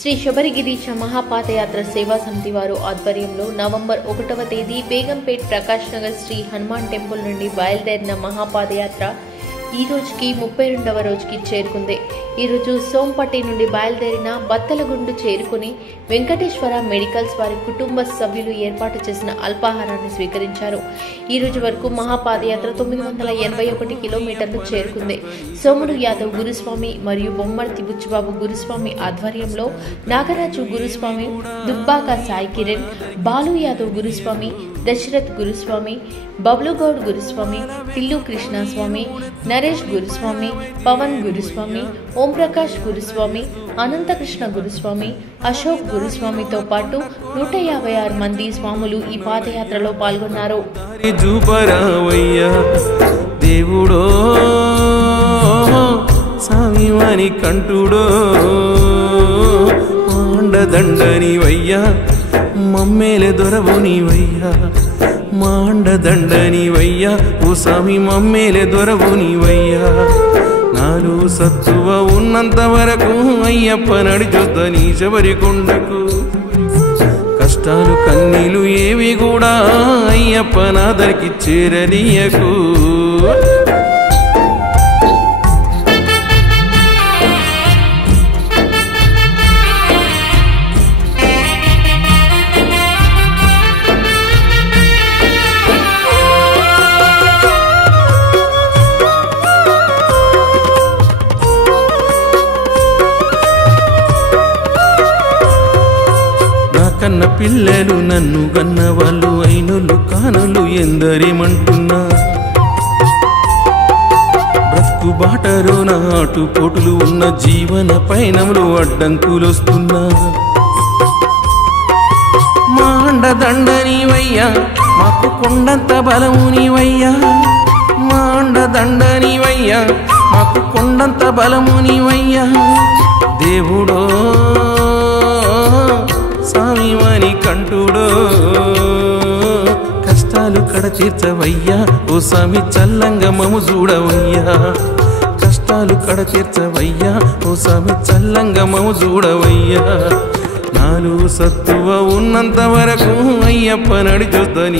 శ్రీ శబరిగిరీశ మహాపాదయాత్ర సేవా సమితి వారు ఆధ్వర్యంలో నవంబర్ 1వ తేదీ బేగంపేట్ ప్రకాష్ నగర్ శ్రీ హనుమాన్ టెంపుల్ నుండి బయలుదేరిన మహాపాదయాత్ర ఈ రోజుకి 32వ రోజుకి చేరుకుంది. ఈ రోజు సోంపట్టి నుండి బయలుదేరిన బత్తలగుండు చేరుకుని వెంకటేశ్వర మెడికల్స్ వారి కుటుంబ సభ్యులు ఏర్పాటు చేసిన అల్పాహారాన్ని స్వీకరించారు. ఈ రోజు వరకు మహాపాదయాత్ర 981 కిలోమీటర్లు చేరుకుంది. సోముడు యాదవ్ గురుస్వామి మరియు బొమ్మర్తి బుచ్చిబాబు గురుస్వామి ఆధ్వర్యంలో నాగరాజు గురుస్వామి, దుబ్బాక సాయి కిరణ్, బాలు యాదవ్ గురుస్వామి, దశరథ్ గురుస్వామి, బబ్లుగౌడ్ గురుస్వామి, తిల్లు కృష్ణస్వామి, నరేష్ గురుస్వామి, పవన్ గురుస్వామి, ఓం ప్రకాష్ గురుస్వామి, అనంతకృష్ణ గురుస్వామి, అశోక్ గురుస్వామితో పాటు 156 మంది స్వాములు ఈ పాదయాత్రలో పాల్గొన్నారు. దేవుడో స్వామివాని కంటుడో మాండదండని వయ్యా, మమ్మేలే దొరవు నీవయ్యా, మాండదండని వయ్యా, ఓ స్వామి మమ్మేలే దొరవు నీవయ్యా. నాలు సత్తువ ఉన్నంత వరకు అయ్యప్ప నడిచొద్ద నీ శబరి కొండకు. కష్టాలు కన్నీలు ఏవి కూడా అయ్యప్ప నాదరికి చేరనీయకు. కన్న పిల్లలు నన్ను కన్న వాళ్ళు అయినులు కానులు ఎందరేమంటున్నా, బ్రతుకు బాటలో నాటు పోటులు ఉన్న జీవన పయనంలో అడ్డంకులొస్తున్నా. మాండదండని వయ్యా, మాకు కొండంత బలము నీవయ్యా, మాండదండని వయ్యా, మాకు కొండంత బలము నీవయ్యా. దేవుడో స్వామివాని కంటుడో కష్టాలు కడ తీర్చవయ్యా, ఓ స్వామి చల్లంగా మము చూడవయ్యా. కష్టాలు కడ తీర్చవయ్యా, ఓ స్వామి చల్లంగా మము చూడవయ్యా. నాలు సత్తువ ఉన్నంత వరకు అయ్యప్ప నడిచొద్దని